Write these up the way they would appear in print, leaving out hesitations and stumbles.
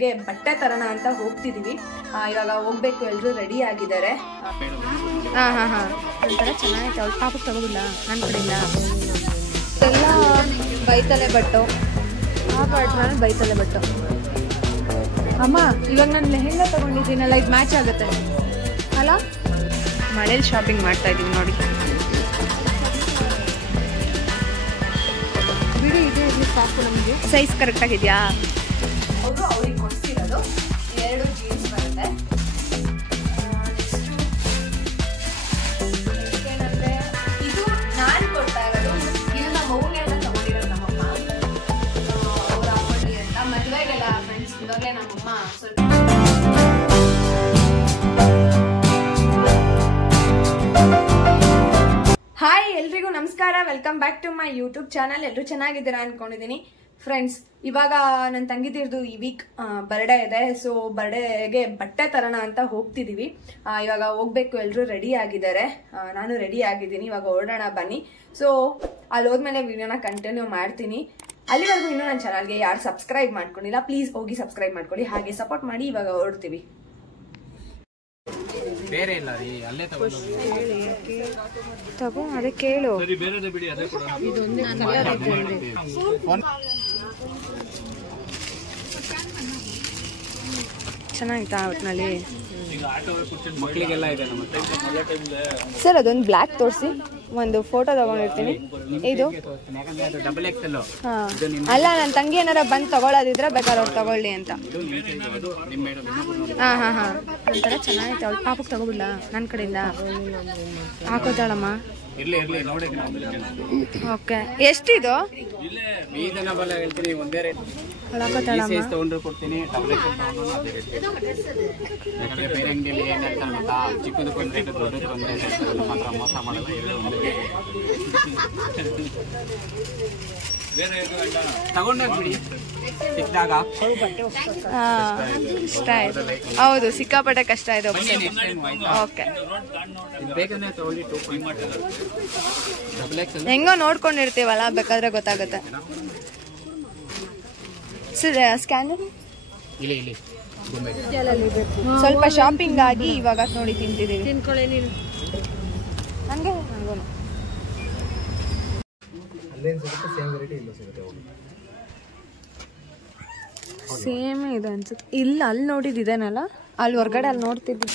ಗೆ ಬಟ್ಟೆ ತರೋಣ ಅಂತ ಹೋಗ್ತಿದೀವಿ. ಇವಾಗ ಹೋಗ್ಬೇಕು, ಎಲ್ಲರೂ ರೆಡಿ ಆಗಿದ್ದಾರೆ. ಒಂಥರ ಚೆನ್ನಾಗೈತೆ. ಅವ್ಳು ಪಾಪಕ್ಕೆ ತಗೋಬಿಲ್ಲ ನನ್ನ ಕಡೆಯಿಂದ ಎಲ್ಲ ಬೈತಲೆ ಬಟ್ಟು ಆ ಪಾರ್ಟ್ನಲ್ಲಿ ಬೈತಲೆ ಬಟ್ಟು. ಅಮ್ಮ ಇವಾಗ ನಾನು ಲೆಹೆಂಗಾ ತಗೊಂಡಿದ್ದೀನಲ್ಲ, ಇದು ಮ್ಯಾಚ್ ಆಗುತ್ತೆ ಅಲ್ಲ? ಮಳೇಲಿ ಶಾಪಿಂಗ್ ಮಾಡ್ತಾ ಇದೀವಿ ನೋಡಿ. ಬಿಡಿ, ಇದೆ ಸಾಕು ನಮಗೆ. ಸೈಜ್ ಕರೆಕ್ಟ್ ಆಗಿದೆಯಾ? ಅವರು ಅವ್ರಿಗೆ ಕೊಡ್ತಿರೋದು 2 ಜೀನ್ಸ್ ಬರುತ್ತೆ. ಏನಂದ್ರೆ ಇದು ನಾನು ಕೊಡ್ತಾ ಇರೋದು, ಇದು ನಮ್ಮ ಅವ್ಗೆ ಅಂತ ತಗೊಂಡಿರೋದು ನಮ್ಮಮ್ಮ. ಅವ್ರು ಹಾಕೊಳ್ಳಿ ಅಂತ ಮದುವೆಗೆಲ್ಲ ಫ್ರೆಂಡ್ಸ್ ಇವಾಗಲೇ ನಮ್ಮಮ್ಮ ಸ್ವಲ್ಪ. ಹಾಯ್, ಎಲ್ರಿಗೂ ನಮಸ್ಕಾರ. Welcome back to my YouTube channel. ಎಲ್ಲರೂ ಚೆನ್ನಾಗಿದ್ದೀರಾ ಅನ್ಕೊಂಡಿದ್ದೀನಿ ಫ್ರೆಂಡ್ಸ್. ಇವಾಗ ನನ್ನ ತಂಗಿದಿರ್ದು ಈ ವೀಕ್ ಬರ್ಡೇ ಇದೆ. ಸೊ ಬರ್ಡೇಗೆ ಬಟ್ಟೆ ತರೋಣ ಅಂತ ಹೋಗ್ತಿದೀವಿ. ಇವಾಗ ಹೋಗ್ಬೇಕು, ಎಲ್ಲರೂ ರೆಡಿ ಆಗಿದ್ದಾರೆ. ನಾನು ರೆಡಿ ಆಗಿದ್ದೀನಿ. ಇವಾಗ ಹೊರಡೋಣ ಬನ್ನಿ. ಸೊ ಅಲ್ಲಿ ಹೋದ್ಮೇಲೆ ವಿಡಿಯೋನ ಕಂಟಿನ್ಯೂ ಮಾಡ್ತೀನಿ. ಅಲ್ಲಿವರೆಗೂ ಇನ್ನೂ ನನ್ನ ಚಾನಲ್ಗೆ ಯಾರು ಸಬ್ಸ್ಕ್ರೈಬ್ ಮಾಡ್ಕೊಂಡಿಲ್ಲ, ಪ್ಲೀಸ್ ಹೋಗಿ ಸಬ್ಸ್ಕ್ರೈಬ್ ಮಾಡ್ಕೊಳ್ಳಿ, ಹಾಗೆ ಸಪೋರ್ಟ್ ಮಾಡಿ. ಇವಾಗ ಹೊರಡ್ತೀವಿ. ಬೇರೆ ಇಲ್ಲ ರೀ, ಅಲ್ಲೇ ತಗೋ. ಅದೇ ಕೇಳು. ಚೆನ್ನಾಗಿತ್ತಾ ಒಟ್ಟಿನಲ್ಲಿ? ಮಕ್ಕಳಿಗೆಲ್ಲ ಇದೆ. ಸರ್ ಅದೊಂದು ಬ್ಲ್ಯಾಕ್ ತೋರಿಸಿ, ಒಂದು ಫೋಟೋ ತಗೊಂಡಿರ್ತೀನಿ. ಇದು ಡಬಲ್ ಎಕ್ಸೆಲ್. ಅಲ್ಲ, ನನ್ನ ತಂಗಿ ಏನಾರ ಬಂದು ತಗೊಳ್ಳೋದಿದ್ರೆ ಬೇಕಾದ್ರೆ ಅವ್ರು ತಗೊಳ್ಳಿ ಅಂತ. ಒಂಥರ ಚೆನ್ನಾಗೈತೆ. ಅವ್ಳು ಪಾಪಕ್ಕೆ ತಗೋಬಿಲ್ಲ ನನ್ನ ಕಡೆಯಿಂದ ಹಾಕೋತಾಳಮ್ಮ. ಓಕೆ, ಎಷ್ಟಿದು? ಹೇಳ್ತೀನಿ, ಒಂದೇ ರೇಟ್. ತಗೊಂಡ್ರು ಕೊಡ್ತೀನಿ. ಬೇರೆ ಅಂಗಡಿಯಲ್ಲಿ ಏನ್ ಹೇಳ್ತಾರೆ ಗೊತ್ತಾ, ಚಿಕ್ಕದಕ್ಕೊಂದು ರೇಟ್, ದೊಡ್ಡದಕ್ಕೊಂದು ರೇಟ್ ಹೇಳ್ತಾರೆ. ಮಾತ್ರ ಮೋಸ ಮಾಡಲ್ಲ. ತಗೊಂಡೋಗ್ಬಿಡಿ. ಸಿಕ್ಕಿದಾಗ ಇಷ್ಟ ಆಯ್ತು. ಹೌದು, ಸಿಕ್ಕಾಪಟ್ಟೆ ಕಷ್ಟ ಇದೆ. ಓಕೆ, ಹೆಂಗೋ ನೋಡ್ಕೊಂಡಿರ್ತೀವಲ್ಲ, ಬೇಕಾದ್ರೆ ಗೊತ್ತಾಗುತ್ತೆ. ಸ್ಕ್ಯಾನರ್ ಸ್ವಲ್ಪ ಶಾಪಿಂಗ್ ಆಗಿ ಇವಾಗ ನೋಡಿ ತಿಂತಿದ್ದೀವಿ. ತಿನ್ಕೊಳ್ಳಿ ನೀನು. ನನಗೆ ನನಗೂ ಸೇಮ್ ಇದೆ ಅನ್ಸುತ್ತೆ. ಇಲ್ಲ, ಅಲ್ಲಿ ನೋಡಿದ್ದೇನಲ್ಲ, ಅಲ್ಲಿ ಹೊರಗಡೆ ಅಲ್ಲಿ ನೋಡ್ತಿದ್ವಿ.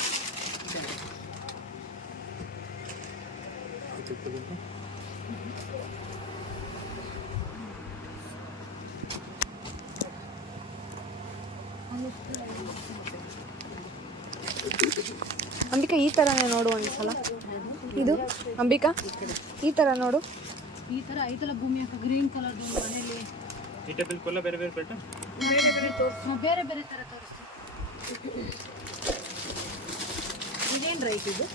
ಅಂಬಿಕಾ, ಈ ಥರನೇ ನೋಡು ಒಂದ್ಸಲ. ಇದು ಅಂಬಿಕಾ, ಈ ಥರ ನೋಡು. ಈ ತರ ಐತಲ್ಲ ಭೂಮಿ ಹಾಕ, ಗ್ರೀನ್ ಕಲರ್ ಮನೆಯಲ್ಲಿ ಬೇರೆ ಬೇರೆ ಬೇರೆ ಬೇರೆ ಬೇರೆ ತರ ತೋರಿಸ್ತೀವಿ. ಇದೇನ್ ರೈಟ್ ಇದು?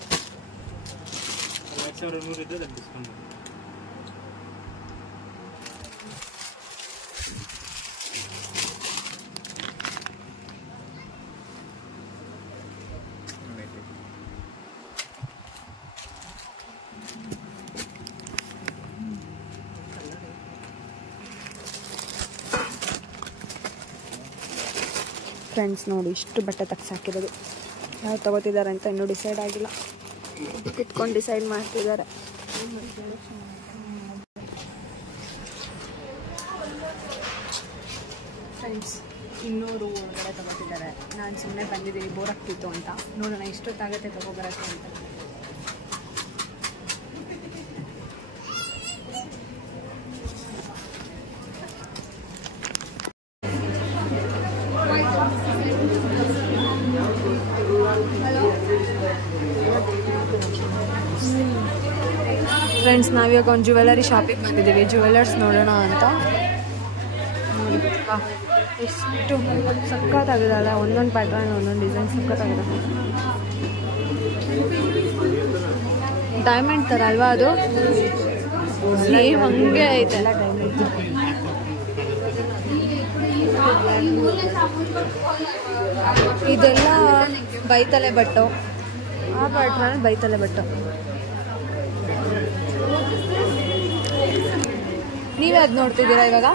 1100 ಇದ್ದು ಡಿಸ್ಕೌಂಟ್. ಫ್ರೆಂಡ್ಸ್ ನೋಡಿ, ಇಷ್ಟು ಬಟ್ಟೆ ತೆಗ್ಸಾಕಿರೋದು. ಯಾರು ತಗೋತಿದ್ದಾರೆ ಅಂತ ಇನ್ನೂ ಡಿಸೈಡ್ ಆಗಿಲ್ಲ. ಕುತ್ಕೊಂಡು ಡಿಸೈಡ್ ಮಾಡ್ತಿದ್ದಾರೆ. ಫ್ರೆಂಡ್ಸ್ 200 ಒಳಗಡೆ ತಗೋತಿದ್ದಾರೆ. ನಾನು ಸುಮ್ಮನೆ ಬಂದಿದ್ದೀನಿ, ಬೋರ್ ಆಗ್ತಿತ್ತು ಅಂತ. ನೋಡೋಣ ಎಷ್ಟೊತ್ತಾಗುತ್ತೆ ತಗೋಬರೋಕ್ಕೆ ಅಂತ. ಫ್ರೆಂಡ್ಸ್, ನಾವಿವಾಗ ಒಂದು ಜ್ಯುವೆಲರಿ ಶಾಪಿಗೆ ಬಂದಿದ್ದೀವಿ. ಜ್ಯುವೆಲರ್ಸ್ ನೋಡೋಣ ಅಂತ. ನೋಡಿ, ಎಷ್ಟು ಸಖತ್ತಾಗಿದೆಲ್ಲ. ಒಂದೊಂದು ಪ್ಯಾಟ್ರನ್, ಒಂದೊಂದು ಡಿಸೈನ್ ಸಖತ್ತಾಗಿದೆ. ಡೈಮಂಡ್ ಥರ ಅಲ್ವಾ ಅದು? ಸೇಮ್ ಹಂಗೆ ಐತೆಲ್ಲ ಡೈಮಂಡ್. ಇದೆಲ್ಲ ಬೈತಲೆ ಬಟ್ಟು. ಆ ಪ್ಯಾಟ್ರನ್ ಬೈತಲೆ ಬಟ್ಟು. ನೀವೇ ಅದು ನೋಡ್ತಿದ್ದೀರಾ ಇವಾಗ?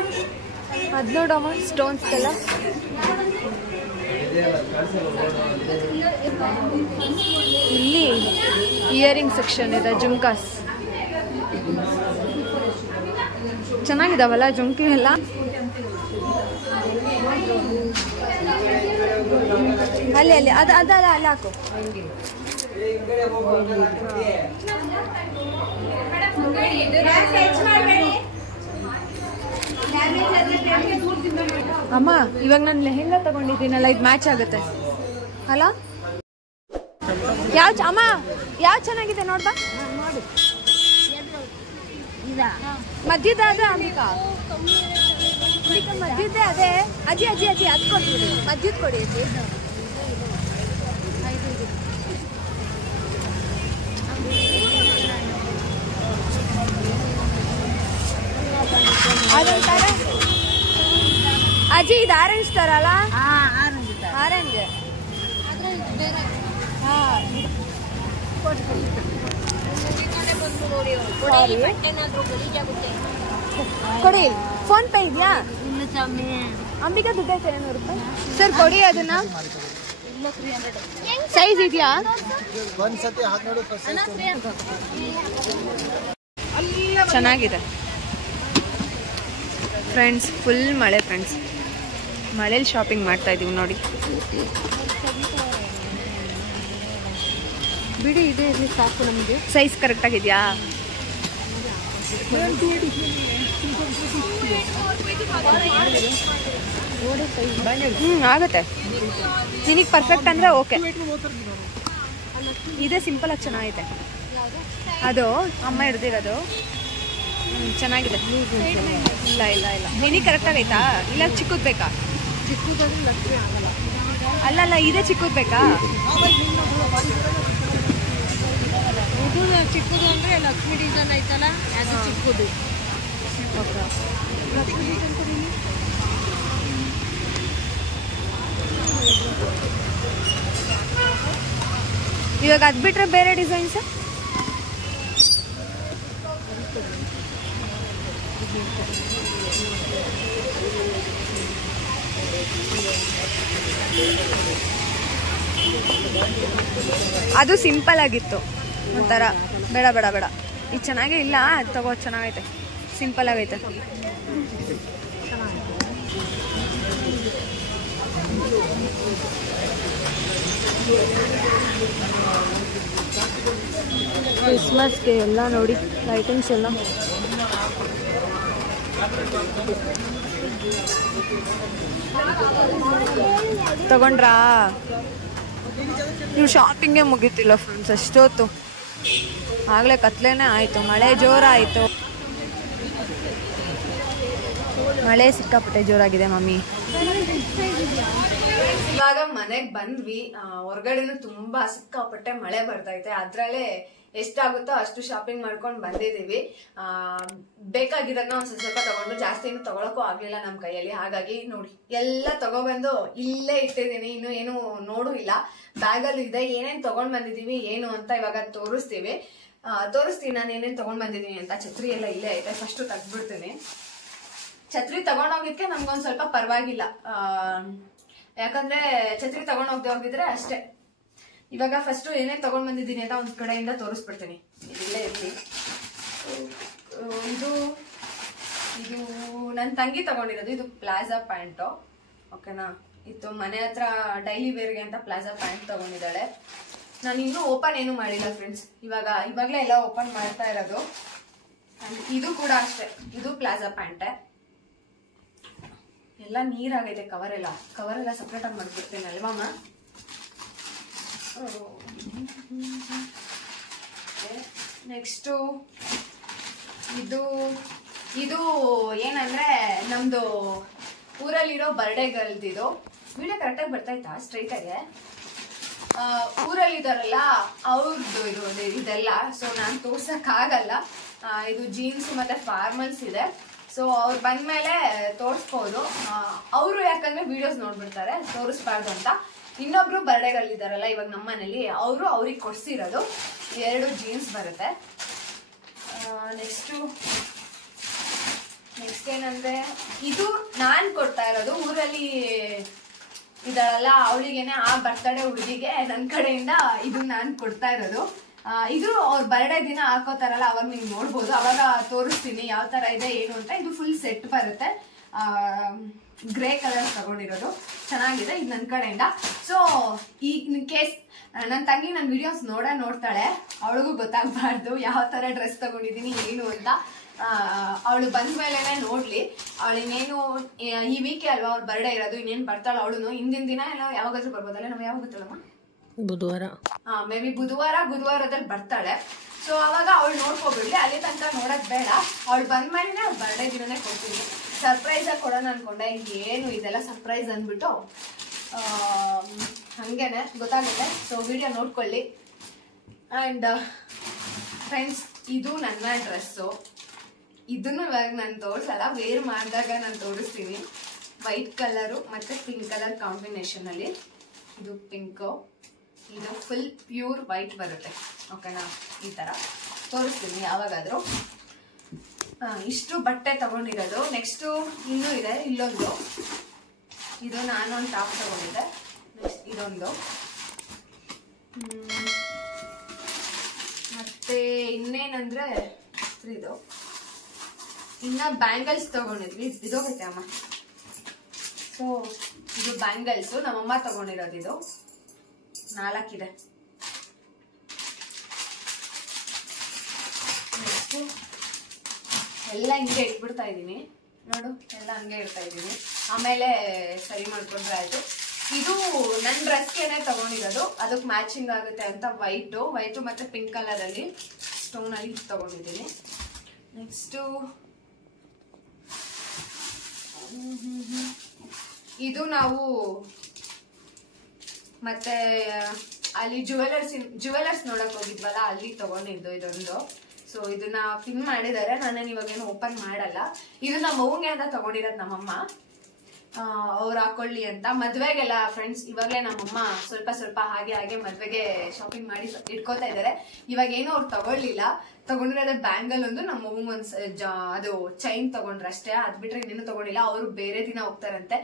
ಅದು ನೋಡಮ್ಮ, ಸ್ಟೋನ್ಸ್ ಎಲ್ಲ ಇಲ್ಲಿ ಇಯರಿಂಗ್ ಸೆಕ್ಷನ್ ಇದೆ, ಜುಮ್ಕಾಸ್ ಚೆನ್ನಾಗಿದಾವಲ್ಲ ಜುಮ್ಕಿ ಎಲ್ಲ. ಅಲ್ಲಿ ಅಲ್ಲಿ ಅದು ಅದಲ್ಲ ಅಲ್ಲಿ ಹಾಕು. ಅಮ್ಮ ಇವಾಗ ನಾನು ಲೆಹೆಂಗಾ ತಗೊಂಡಿದ್ದೀನಲ್ಲ, ಇದು ಮ್ಯಾಚ್ ಆಗುತ್ತೆ ಅಲ್ಲ? ಅಮ್ಮ ಯಾವ ಚೆನ್ನಾಗಿದೆ ನೋಡ್ಬಾ. ಮಧ್ಯದ ಅಂಬಿಕಾ ಮಧ್ಯದ ಅದೇ ಅಜ್ಜಿ ಅಜ್ಜಿ ಅಜ್ಜಿ ಅದು ಕೊಡ್ತೀವಿ, ಮಧ್ಯದ ಕೊಡಿ ಅಜ್ಜಿ. ಅದೊಂಥರ ಅಜ್ಜಿ ಇದು ಆರೆಂಜ್ ತರ ಅಲ್ಲ? ಆರೆಂಜ್ ಕೊಡಿ. ಫೋನ್ ಪೇ ಇದೆಯಾ ಅಂಬಿಕಾ? ದುಡ್ಡು ಐತೆ 200 ರೂಪಾಯಿ ಸರ್, ಕೊಡಿ ಅದನ್ನ. ಸೈಜ್ ಇದೆಯಾ? ಚೆನ್ನಾಗಿದೆ ಫ್ರೆಂಡ್ಸ್. ಫುಲ್ ಮಳೆ ಫ್ರೆಂಡ್ಸ್, ಮಳೇಲಿ ಶಾಪಿಂಗ್ ಮಾಡ್ತಾ ಇದೀವಿ ನೋಡಿ. ಬಿಡಿ, ಇದೆ ಇರಲಿ ಸಾಕು ನಮಗೆ. ಸೈಜ್ ಕರೆಕ್ಟ್ ಆಗಿದೆಯಾ? ಆಗುತ್ತೆ ನಿನಗೆ ಪರ್ಫೆಕ್ಟ್ ಅಂದರೆ ಓಕೆ. ಇದೇ ಸಿಂಪಲ್ ಆಗಿ ಚೆನ್ನಾಗಿದೆ. ಅದು ಅಮ್ಮ ಹಿಡ್ದಿರೋದು ಚೆನ್ನಾಗಿದೆ. ಇಲ್ಲ ಇಲ್ಲ ಇಲ್ಲ, ನಿನಗೆ ಕರೆಕ್ಟ್ ಆಗೈತಾ? ಇಲ್ಲ ಚಿಕ್ಕದ್ ಬೇಕಾ? ಚಿಕ್ಕದಾದ್ರೆ ಲಕ್ಷ್ಮಿ ಆಗಲ್ಲ. ಅಲ್ಲಲ್ಲ, ಇದೇ ಚಿಕ್ಕದ್ ಬೇಕಾ? ಇದು ಚಿಕ್ಕದು ಅಂದರೆ ಲಕ್ಷ್ಮಿ ಡಿಸೈನ್ ಐತಲ್ಲ, ಅದು ಚಿಕ್ಕದು. ಇವಾಗ ಅದು ಬಿಟ್ರೆ ಬೇರೆ ಡಿಸೈನ್ಸ್ ಅದು ಸಿಂಪಲ್ ಆಗಿತ್ತು ಒಂಥರ. ಬೇಡ ಬೇಡ ಬೇಡ, ಇದು ಚೆನ್ನಾಗೇ ಇಲ್ಲ. ಅದು ತಗೋ, ಚೆನ್ನಾಗೈತೆ, ಸಿಂಪಲ್ ಆಗೈತೆ. ಕ್ರಿಸ್ಮಸ್ಗೆ ಎಲ್ಲ ನೋಡಿ ಲೈಟಿಂಗ್ಸ್ ಎಲ್ಲ. ತಗೊಂಡ್ರಾ? ನೀವು ಶಾಪಿಂಗೇ ಮುಗೀತಿಲ್ಲ ಫ್ರೆಂಡ್ಸ್, ಅಷ್ಟೊತ್ತು ಆಗಲೇ ಕತ್ಲೇನೆ ಆಯಿತು. ಮಳೆ ಜೋರಾಯಿತು, ಮಳೆ ಸಿಕ್ಕಾಪಟ್ಟೆ ಜೋರಾಗಿದೆ ಮಮ್ಮಿ. ಇವಾಗ ಮನೆಗ್ ಬಂದ್ವಿ. ಹೊರಗಡೆನು ತುಂಬಾ ಸಿಕ್ಕಾಪಟ್ಟೆ ಮಳೆ ಬರ್ತೈತೆ. ಅದ್ರಲ್ಲೇ ಎಷ್ಟಾಗುತ್ತೋ ಅಷ್ಟು ಶಾಪಿಂಗ್ ಮಾಡ್ಕೊಂಡು ಬಂದಿದೀವಿ. ಬೇಕಾಗಿರೋದನ್ನ ಒಂದ್ ಸ್ವಲ್ಪ ತಗೊಂಡು, ಜಾಸ್ತಿ ಏನು ತಗೊಳಕ್ಕೂ ಆಗ್ಲಿಲ್ಲ ನಮ್ ಕೈಯಲ್ಲಿ. ಹಾಗಾಗಿ ನೋಡಿ ಎಲ್ಲ ತಗೊಬಂದು ಇಲ್ಲೇ ಇಟ್ಟಿದೀನಿ. ಇನ್ನು ಏನು ನೋಡು ಇಲ್ಲ. ಬ್ಯಾಗ್ ಅಲ್ಲಿ ಇದೆ. ಏನೇನ್ ತಗೊಂಡ್ ಬಂದಿದೀವಿ ಏನು ಅಂತ ಇವಾಗ ತೋರಿಸ್ತೀನಿ ನಾನು ಏನೇನ್ ತಗೊಂಡ್ ಬಂದಿದೀನಿ ಅಂತ. ಛತ್ರಿ ಎಲ್ಲ ಇಲ್ಲೇ ಐತೆ, ಫಸ್ಟ್ ತೆಗ್ದ್ಬಿಡ್ತೀನಿ. ಛತ್ರಿ ತಗೊಂಡೋಗಿದ್ಕೆ ನಮ್ಗೊಂದ್ ಸ್ವಲ್ಪ ಪರವಾಗಿಲ್ಲ, ಯಾಕಂದ್ರೆ ಛತ್ರಿ ತಗೊಂಡೋಗ್ದೆ ಹೋಗಿದ್ರೆ ಅಷ್ಟೇ. ಇವಾಗ ಫಸ್ಟ್ ಏನೇನ್ ತಗೊಂಡ್ ಬಂದಿದ್ದೀನಿ ಅಂತ ಒಂದ್ ಕಡೆಯಿಂದ ತೋರಿಸ್ಬಿಡ್ತೀನಿ. ಇಲ್ಲೇ ಇರ್ಲಿ. ಇದು ಇದು ನನ್ನ ತಂಗಿ ತಗೊಂಡಿರೋದು. ಇದು ಪ್ಲಾಜಾ ಪ್ಯಾಂಟು, ಓಕೆನಾ? ಇದು ಮನೆ ಹತ್ರ ಡೈಲಿ ವೇರ್ಗೆ ಅಂತ ಪ್ಲಾಜಾ ಪ್ಯಾಂಟ್ ತಗೊಂಡಿದ್ದಾಳೆ. ನಾನು ಇನ್ನೂ ಓಪನ್ ಏನು ಮಾಡಿಲ್ಲ ಫ್ರೆಂಡ್ಸ್. ಇವಾಗಲೇ ಎಲ್ಲ ಓಪನ್ ಮಾಡ್ತಾ ಇರೋದು. ಇದು ಕೂಡ ಅಷ್ಟೇ, ಇದು ಪ್ಲಾಜಾ ಪ್ಯಾಂಟೆ. ಎಲ್ಲ ನೀರಾಗೈತೆ. ಕವರೆಲ್ಲ ಸಪ್ರೇಟ್ ಆಗಿ ಮಾಡ್ಬಿಡ್ತೀನಿ ಅಲ್ವಮ್ಮ? ನೆಕ್ಸ್ಟು ಇದು ಏನಂದ್ರೆ ನಮ್ದು ಊರಲ್ಲಿರೋ ಬರ್ಡೇ ಗರ್ಲ್ದಿದು. ವಿಡಿಯೋ ಕರೆಕ್ಟಾಗಿ ಬರ್ತಾಯ್ತಾ? ಸ್ಟ್ರೈಟ್ ಆಗಿ ಊರಲ್ಲಿ ಇದಾರಲ್ಲ ಅವ್ರದ್ದು ಇದೆಲ್ಲ. ಸೊ ನಾನು ತೋರ್ಸಕ್ ಆಗಲ್ಲ. ಇದು ಜೀನ್ಸ್ ಮತ್ತೆ ಫಾರ್ಮಲ್ಸ್ ಇದೆ. ಸೊ ಅವ್ರು ಬಂದ್ಮೇಲೆ ತೋರಿಸ್ಬೋದು. ಅವರು ಯಾಕಂದ್ರೆ ವಿಡಿಯೋಸ್ ನೋಡ್ಬಿಡ್ತಾರೆ, ತೋರಿಸ್ಬಾರ್ದು ಅಂತ. ಇನ್ನೊಬ್ರು ಬರ್ಡೇಗಳಿದಾರಲ್ಲ ಇವಾಗ ನಮ್ಮ ಮನೇಲಿ, ಅವ್ರಿಗೆ ಕೊಡ್ಸಿರೋದು 2 ಜೀನ್ಸ್ ಬರುತ್ತೆ. ನೆಕ್ಸ್ಟ್ ಏನಂದ್ರೆ ಇದು ನಾನ್ ಕೊಡ್ತಾ ಇರೋದು. ಊರಲ್ಲಿ ಇದೆಲ್ಲ ಅವಳಿಗೆನೆ ಆ ಬರ್ತಡೇ ಹುಡುಗಿಗೆ ನನ್ನ ಕಡೆಯಿಂದ ಇದು ನಾನು ಕೊಡ್ತಾ ಇರೋದು. ಇದು ಅವ್ರ ಬರ್ಡೇ ದಿನ ಹಾಕೋತಾರಲ್ಲ ಅವಾಗ ನೀವು ನೋಡ್ಬೋದು, ಅವಾಗ ತೋರಿಸ್ತೀನಿ ಯಾವ ತರ ಇದೆ ಏನು ಅಂತ. ಇದು ಫುಲ್ ಸೆಟ್ ಬರುತ್ತೆ, ಗ್ರೇ ಕಲರ್ ತಗೊಂಡಿರೋದು, ಚೆನ್ನಾಗಿದೆ. ಇದು ನನ್ನ ಕಡೆಯಿಂದ. ಸೊ ಈ ಇನ್ ಕೇಸ್ ನನ್ನ ತಂಗಿ ನನ್ನ ವಿಡಿಯೋಸ್ ನೋಡ್ತಾಳೆ, ಅವಳಿಗೂ ಗೊತ್ತಾಗಬಾರ್ದು ಯಾವ ತರ ಡ್ರೆಸ್ ತಗೊಂಡಿದ್ದೀನಿ ಏನು ಅಂತ. ಅವಳು ಬಂದ ಮೇಲೆನೆ ನೋಡ್ಲಿ. ಅವಳು ಇನ್ನೇನು ಈ ವೀಕೆ ಅಲ್ವಾ ಅವ್ರ ಬರ್ಡೇ ಇರೋದು, ಇನ್ನೇನು ಬರ್ತಾಳೆ ಅವಳು. ಹಿಂದಿನ ದಿನ ಎಲ್ಲ ಯಾವಾಗಾದ್ರೂ ಬರ್ಬೋದಲ್ಲ, ನಾವು ಯಾವಾಗ ಗೊತ್ತಲ್ಲಮ್ಮ, ಬುಧವಾರ, ಮೇ ಬಿ ಗುರುವಾರದಲ್ಲಿ ಬರ್ತಾಳೆ. ಸೊ ಅವಾಗ ಅವಳು ನೋಡ್ಕೊಬಿಡ್ಲಿ, ಅಲ್ಲಿ ತನಕ ನೋಡಕ್ ಬೇಡ. ಅವಳು ಬಂದ್ಮೇಲೆ ಅವ್ಳ ಬರ್ಡೇ ದಿನನೇ ಕೊಡ್ತೀನಿ. ಸರ್ಪ್ರೈಸ್ ಆಗಿ ಕೊಡೋಣ ಅನ್ಕೊಂಡೆ, ಏನು ಇದೆಲ್ಲ ಸರ್ಪ್ರೈಸ್ ಅಂದ್ಬಿಟ್ಟು ಹಂಗೇನೆ ಗೊತ್ತಾಗುತ್ತೆ. ಸೊ ವಿಡಿಯೋ ನೋಡ್ಕೊಳ್ಳಿ. ಅಂಡ್ ಫ್ರೆಂಡ್ಸ್, ಇದು ನನ್ನ ಡ್ರೆಸ್ಸು. ಇದನ್ನು ಇವಾಗ ನಾನು ತೋರಿಸಲ್ಲ, ವೇರ್ ಮಾಡಿದಾಗ ನಾನು ತೋರಿಸ್ತೀನಿ. ವೈಟ್ ಕಲರು ಮತ್ತೆ ಪಿಂಕ್ ಕಲರ್ ಕಾಂಬಿನೇಷನ್ ಅಲ್ಲಿ. ಇದು ಪಿಂಕು, ಇದು ಫುಲ್ ಪ್ಯೂರ್ ವೈಟ್ ಬರುತ್ತೆ. ಓಕೆನಾ, ಈ ತರ ತೋರಿಸ್ತೀನಿ ಯಾವಾಗಾದ್ರೂ. ಇಷ್ಟು ಬಟ್ಟೆ ತಗೊಂಡಿರೋದು. ನೆಕ್ಸ್ಟು ಇನ್ನೂ ಇದೆ, ಇಲ್ಲೊಂದು, ಇದು ನಾನೊಂದು ಟಾಪ್ ತಗೊಂಡಿದ್ದೆ. ನೆಕ್ಸ್ಟ್ ಇದೊಂದು, ಮತ್ತೆ ಇನ್ನೇನಂದ್ರೆ ಇದು ಇನ್ನ ಬ್ಯಾಂಗಲ್ಸ್ ತಗೊಂಡಿದ್ವಿ. ಇದೋಗುತ್ತೆ ಅಮ್ಮ. ಸೊ ಇದು ಬ್ಯಾಂಗಲ್ಸು ನಮ್ಮಮ್ಮ ತಗೊಂಡಿರೋದು. ಇದು 4 ಇದೆ. ನೆಕ್ಸ್ಟ್ ಎಲ್ಲ ಹಿಂಗೆ ಇಟ್ಬಿಡ್ತಾ ಇದ್ದೀನಿ ನೋಡು, ಎಲ್ಲ ಹಂಗೆ ಇಡ್ತಾ ಇದ್ದೀನಿ. ಆಮೇಲೆ ಸರಿ ಮಾಡ್ಕೊಂಡ್ರೆ ಆಯ್ತು. ಇದು ನನ್ನ ಡ್ರೆಸ್ಗೆನೆ ತಗೊಂಡಿರೋದು, ಅದಕ್ಕೆ ಮ್ಯಾಚಿಂಗ್ ಆಗುತ್ತೆ ಅಂತ ವೈಟು ಮತ್ತೆ ಪಿಂಕ್ ಕಲರ್ ಅಲ್ಲಿ ಸ್ಟೋನ್ ಅಲ್ಲಿ ತಗೊಂಡಿದ್ದೀನಿ. ನೆಕ್ಸ್ಟು ಇದು ನಾವು ಮತ್ತೆ ಅಲ್ಲಿ ಜುವೆಲರ್ಸ್ ನೋಡಕ್ ಹೋಗಿದ್ವಲ್ಲ, ಅಲ್ಲಿ ತಗೊಂಡಿದ್ದು ಇದೊಂದು. ಸೊ ಇದನ್ನ ಪಿನ್ ಮಾಡಿದ್ದಾರೆ, ನಾನೇನು ಇವಾಗೇನು ಓಪನ್ ಮಾಡಲ್ಲ. ಇದು ನಮ್ಮ ಅವ್ಗೆ ಅಂತ ತಗೊಂಡಿರೋದು ನಮ್ಮಮ್ಮ, ಅವ್ರು ಹಾಕೊಳ್ಳಿ ಅಂತ. ಮದ್ವೆಗೆಲ್ಲ ಫ್ರೆಂಡ್ಸ್ ಇವಾಗಲೇ ನಮ್ಮಮ್ಮ ಸ್ವಲ್ಪ ಹಾಗೆ ಮದ್ವೆಗೆ ಶಾಪಿಂಗ್ ಮಾಡಿ ಇಟ್ಕೋತಾ ಇದಾರೆ. ಇವಾಗ ಏನು ಅವ್ರು ತಗೊಂಡಿರೋದೇ ಬ್ಯಾಂಗಲ್ ಒಂದು, ನಮ್ಮ ಅವ್ವಂಗ್ ಅದು ಚೈನ್ ತಗೊಂಡ್ರೆ ಅಷ್ಟೇ. ಅದ್ ಬಿಟ್ರೆ ಇನ್ನೇನು ತಗೊಂಡಿಲ್ಲ. ಅವ್ರು ಬೇರೆ ದಿನ ಹೋಗ್ತಾರಂತೆ.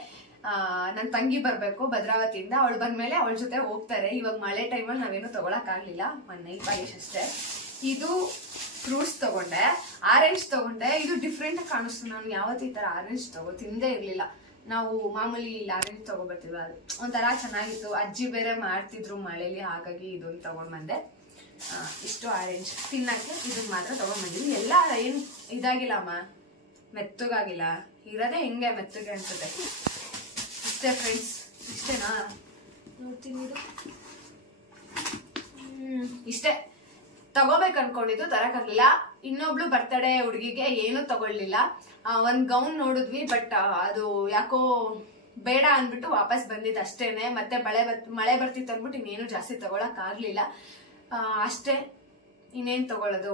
ನನ್ನ ತಂಗಿ ಬರ್ಬೇಕು ಭದ್ರಾವತಿಯಿಂದ, ಅವಳು ಬಂದ್ಮೇಲೆ ಅವಳ ಜೊತೆ ಹೋಗ್ತಾರೆ. ಇವಾಗ ಮಳೆ ಟೈಮಲ್ಲಿ ನಾವೇನು ತಗೊಳಕ್ ಆಗ್ಲಿಲ್ಲ, ಮೊನ್ನೆ ಪಾಲಿಶ್ ಅಷ್ಟೇ. ಇದು ಫ್ರೂಟ್ಸ್ ತಗೊಂಡೆ, ಆರೆಂಜ್ ತಗೊಂಡೆ. ಇದು ಡಿಫ್ರೆಂಟ್ ಕಾಣಿಸ್ತು, ನಾನು ಯಾವತ್ತೂ ಈ ತರ ಆರೆಂಜ್ ತಿಂದೇ ಇರ್ಲಿಲ್ಲ. ನಾವು ಮಾಮೂಲಿ ಆರೆಂಜ್ ತಗೋಬರ್ತೀವಿ, ಅದು ಒಂಥರ ಚೆನ್ನಾಗಿತ್ತು. ಅಜ್ಜಿ ಬೇರೆ ಮಾಡ್ತಿದ್ರು ಮಳೆಲಿ, ಹಾಗಾಗಿ ಇದೊಂದು ತಗೊಂಡ್ ಬಂದೆ. ಇಷ್ಟು ಆರೆಂಜ್ ತಿನ್ನಕ್ಕೆ ಇದನ್ನ ಮಾತ್ರ ತಗೊಂಡ್ ಬಂದಿದ್ವಿ. ಎಲ್ಲ ಏನ್ ಇದಾಗಿಲ್ಲ ಅಮ್ಮ, ಮೆತ್ತಗಾಗಿಲ್ಲ, ಇರೋದೇ ಹಿಂಗೆ ಮೆತ್ತಗೆ ಅನ್ಸುತ್ತೆ. ಇಷ್ಟೇ ಫ್ರೆಂಡ್ಸ್, ಇಷ್ಟೇನಾ ನೋಡ್ತೀನಿ. ಇದು ಇಷ್ಟೇ ತಗೋಬೇಕು ಅನ್ಕೊಂಡಿದ್ದು, ತರಕಾಗ್ಲಿಲ್ಲ. ಇನ್ನೊಬ್ಳು ಬರ್ತಡೇ ಹುಡುಗಿಗೆ ಏನು ತಗೊಳ್ಳಿಲ್ಲ. ಒಂದ್ ಗೌನ್ ನೋಡಿದ್ವಿ, ಬಟ್ ಅದು ಯಾಕೋ ಬೇಡ ಅನ್ಬಿಟ್ಟು ವಾಪಸ್ ಬಂದಿದ್ದು ಅಷ್ಟೇನೆ. ಮತ್ತೆ ಮಳೆ ಬರ್ತಿತ್ತು ಅನ್ಬಿಟ್ಟು ಇನ್ನೇನು ಜಾಸ್ತಿ ತಗೊಳಕ್ ಆಗ್ಲಿಲ್ಲ ಅಷ್ಟೇ. ಇನ್ನೇನ್ ತಗೊಳ್ಳೋದು,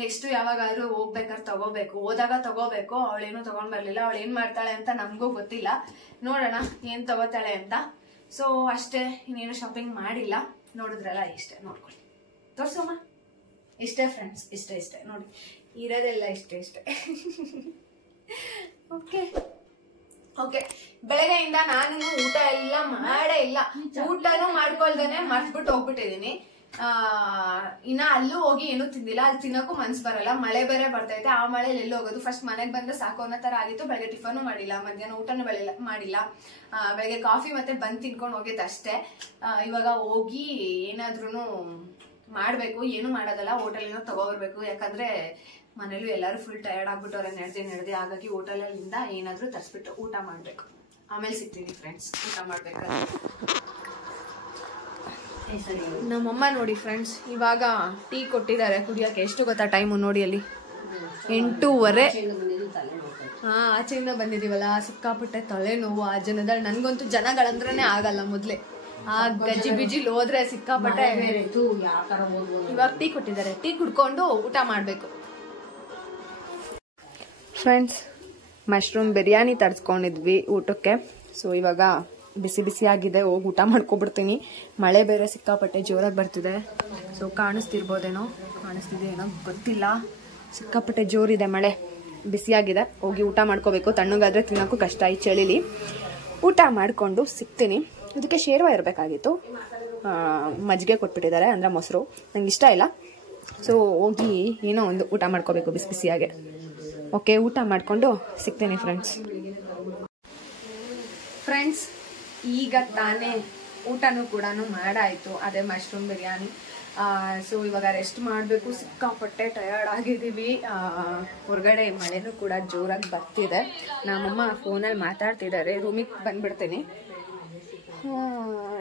ನೆಕ್ಸ್ಟ್ ಯಾವಾಗಾದ್ರೂ ಹೋಗ್ಬೇಕಾದ್ರೆ ತಗೋಬೇಕು, ಹೋದಾಗ ತಗೋಬೇಕು. ಅವಳೇನು ತಗೊಂಡ್ ಬರ್ಲಿಲ್ಲ. ಅವಳು ಏನ್ ಮಾಡ್ತಾಳೆ ಅಂತ ನಮಗೂ ಗೊತ್ತಿಲ್ಲ, ನೋಡೋಣ ಏನ್ ತಗೋತಾಳೆ ಅಂತ. ಸೊ ಅಷ್ಟೇ, ಇನ್ನೇನು ಶಾಪಿಂಗ್ ಮಾಡಿಲ್ಲ. ನೋಡಿದ್ರಲ್ಲ, ಇಷ್ಟೇ, ನೋಡ್ಕೊಳ್ಳಿ. ತೋರ್ಸಮ್ಮ. ಇಷ್ಟೇ ಫ್ರೆಂಡ್ಸ್, ಇಷ್ಟೇ ನೋಡಿ, ಇರೋದೆಲ್ಲ ಇಷ್ಟೇ. ಓಕೆ ಬೆಳಗ್ಗೆಯಿಂದ ನಾನು ಊಟ ಎಲ್ಲ ಮಾಡೇ ಇಲ್ಲ. ಊಟನೂ ಮಾಡ್ಕೊಳ್ದೇನೆ ಮರ್ತ್ಬಿಟ್ಟು ಹೋಗ್ಬಿಟ್ಟಿದೀನಿ. ಇನ್ನ ಅಲ್ಲೂ ಹೋಗಿ ಏನೂ ತಿಂದಿಲ್ಲ. ಅಲ್ಲಿ ತಿನ್ನಕ್ಕೂ ಮನ್ಸ್ ಬರಲ್ಲ, ಮಳೆ ಬೇರೆ ಬರ್ತೈತೆ. ಆ ಮಳೆಲಿ ಎಲ್ಲಿ ಹೋಗೋದು, ಫಸ್ಟ್ ಮನೆಗೆ ಬಂದ್ರೆ ಸಾಕು ಅನ್ನೋ ತರ ಆಗಿತ್ತು. ಬೆಳಗ್ಗೆ ಟಿಫನ್ ಮಾಡಿಲ್ಲ, ಮಧ್ಯಾಹ್ನ ಊಟನೂ ಮಾಡಿಲ್ಲ. ಬೆಳಗ್ಗೆ ಕಾಫಿ ಮತ್ತೆ ಬಂದ್ ತಿನ್ಕೊಂಡು ಹೋಗಿದ್ದು ಅಷ್ಟೇ. ಇವಾಗ ಹೋಗಿ ಏನಾದ್ರೂ ಮಾಡ್ಬೇಕು, ಏನು ಮಾಡೋದಲ್ಲ, ಹೋಟೆಲ್ ತಗೋಬರ್ಬೇಕು. ಯಾಕಂದ್ರೆ ಮನೇಲೂ ಎಲ್ಲರೂ ಫುಲ್ ಟಯರ್ಡ್ ಆಗ್ಬಿಟ್ಟವ್ರೆ ನಡೆದಿ. ಹಾಗಾಗಿ ಹೋಟೆಲಿಂದ ಏನಾದ್ರೂ ತರಿಸ್ಬಿಟ್ಟು ಊಟ ಮಾಡ್ಬೇಕು. ಆಮೇಲೆ ಸಿಗ್ತೀನಿ ಫ್ರೆಂಡ್ಸ್, ಊಟ ಮಾಡ್ಬೇಕಾದ್ರೆ. ನಮ್ಮಮ್ಮ ನೋಡಿ ಫ್ರೆಂಡ್ಸ್, ಇವಾಗ ಟೀ ಕೊಟ್ಟಿದ್ದಾರೆ ಕುಡಿಯೋಕೆ. ಎಷ್ಟು ಗೊತ್ತಾ ಟೈಮು ನೋಡಿ, ಅಲ್ಲಿ 8:30. ಆಚೆಯಿಂದ ಬಂದಿದೀವಲ್ಲ, ಸಿಕ್ಕಾಪಟ್ಟೆ ತಲೆನೋವು ಆ ಜನದಲ್ಲಿ. ನನ್ಗಂತೂ ಜನಗಳಂದ್ರೇನೆ ಆಗಲ್ಲ ಮೊದ್ಲೇ. ಆ ಗಜ್ಜಿ ಬಿಜಿಲ್ ಹೋದ್ರೆ ಸಿಕ್ಕಾಪಟ್ಟೆ. ಇವಾಗ ಟೀ ಕೊಟ್ಟಿದ್ದಾರೆ, ಟೀ ಕುಡ್ಕೊಂಡು ಊಟ ಮಾಡ್ಬೇಕು ಫ್ರೆಂಡ್ಸ್. ಮಶ್ರೂಮ್ ಬಿರಿಯಾನಿ ತರಿಸ್ಕೊಂಡಿದ್ವಿ ಊಟಕ್ಕೆ. ಸೊ ಇವಾಗ ಬಿಸಿ ಆಗಿದೆ, ಹೋಗಿ ಊಟ ಮಾಡ್ಕೊಬಿಡ್ತೀನಿ. ಮಳೆ ಬೇರೆ ಸಿಕ್ಕಾಪಟ್ಟೆ ಜೋರಾಗಿ ಬರ್ತಿದೆ. ಸೊ ಕಾಣಿಸ್ತಿರ್ಬೋದೇನೋ, ಕಾಣಿಸ್ತಿದೆ ಗೊತ್ತಿಲ್ಲ. ಸಿಕ್ಕಾಪಟ್ಟೆ ಜೋರಿದೆ ಮಳೆ, ಬಿಸಿಯಾಗಿದೆ. ಹೋಗಿ ಊಟ ಮಾಡ್ಕೋಬೇಕು. ತಣ್ಣಗಾದ್ರೆ ತಿನ್ನೋಕ್ಕೂ ಕಷ್ಟ ಈ ಚಳಿಲಿ. ಊಟ ಮಾಡಿಕೊಂಡು ಸಿಗ್ತೀನಿ. ಇದಕ್ಕೆ ಶೇರ್ವ ಇರಬೇಕಾಗಿತ್ತು, ಮಜ್ಜಿಗೆ ಕೊಟ್ಬಿಟ್ಟಿದ್ದಾರೆ, ಅಂದರೆ ಮೊಸರು ನಂಗೆ ಇಷ್ಟ ಇಲ್ಲ. ಸೊ ಹೋಗಿ ಏನೋ ಒಂದು ಊಟ ಮಾಡ್ಕೋಬೇಕು ಬಿಸಿ ಬಿಸಿಯಾಗೆ. ಓಕೆ, ಊಟ ಮಾಡಿಕೊಂಡು ಸಿಗ್ತೀನಿ ಫ್ರೆಂಡ್ಸ್. ಈಗ ತಾನೇ ಊಟನೂ ಕೂಡ ಮಾಡಾಯಿತು, ಅದೇ ಮಶ್ರೂಮ್ ಬಿರಿಯಾನಿ. ಸೊ ಇವಾಗ ರೆಸ್ಟ್ ಮಾಡಬೇಕು, ಸಿಕ್ಕಾಪಟ್ಟೆ ಟಯರ್ಡ್ ಆಗಿದ್ದೀವಿ. ಹೊರಗಡೆ ಮಳೆನೂ ಕೂಡ ಜೋರಾಗಿ ಬರ್ತಿದೆ. ನಮ್ಮಮ್ಮ ಫೋನಲ್ಲಿ ಮಾತಾಡ್ತಿದ್ದಾರೆ, ರೂಮಿಗೆ ಬಂದ್ಬಿಡ್ತೀನಿ.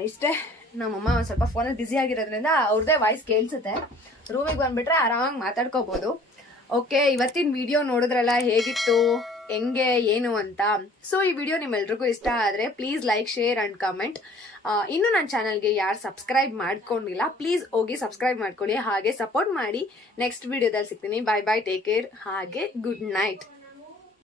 ಇಷ್ಟೇ, ನಮ್ಮಮ್ಮ ಒಂದು ಸ್ವಲ್ಪ ಫೋನಲ್ಲಿ ಬ್ಯುಸಿ ಆಗಿರೋದ್ರಿಂದ ಅವ್ರದ್ದೇ ವಾಯ್ಸ್ ಕೇಳಿಸುತ್ತೆ. ರೂಮಿಗೆ ಬಂದ್ಬಿಟ್ರೆ ಆರಾಮಾಗಿ ಮಾತಾಡ್ಕೋಬೋದು. ಓಕೆ, ಇವತ್ತಿನ ವಿಡಿಯೋ ನೋಡಿದ್ರಲ್ಲ, ಹೇಗಿತ್ತು, ಹೆಂಗೆ ಏನು ಅಂತ. ಸೊ ಈ ವಿಡಿಯೋ ನಿಮ್ಮೆಲ್ರಿಗೂ ಇಷ್ಟ ಆದರೆ please like, share and comment. ಇನ್ನು ನನ್ನ ಚಾನಲ್ಗೆ ಯಾರು ಸಬ್ಸ್ಕ್ರೈಬ್ ಮಾಡ್ಕೊಂಡಿಲ್ಲ ಪ್ಲೀಸ್ ಹೋಗಿ ಸಬ್ಸ್ಕ್ರೈಬ್ ಮಾಡ್ಕೊಳ್ಳಿ, ಹಾಗೆ ಸಪೋರ್ಟ್ ಮಾಡಿ. ನೆಕ್ಸ್ಟ್ ವಿಡಿಯೋದಲ್ಲಿ ಸಿಗ್ತೀನಿ. ಬಾಯ್ ಬಾಯ್, ಟೇಕ್ ಕೇರ್, ಹಾಗೆ ಗುಡ್ ನೈಟ್.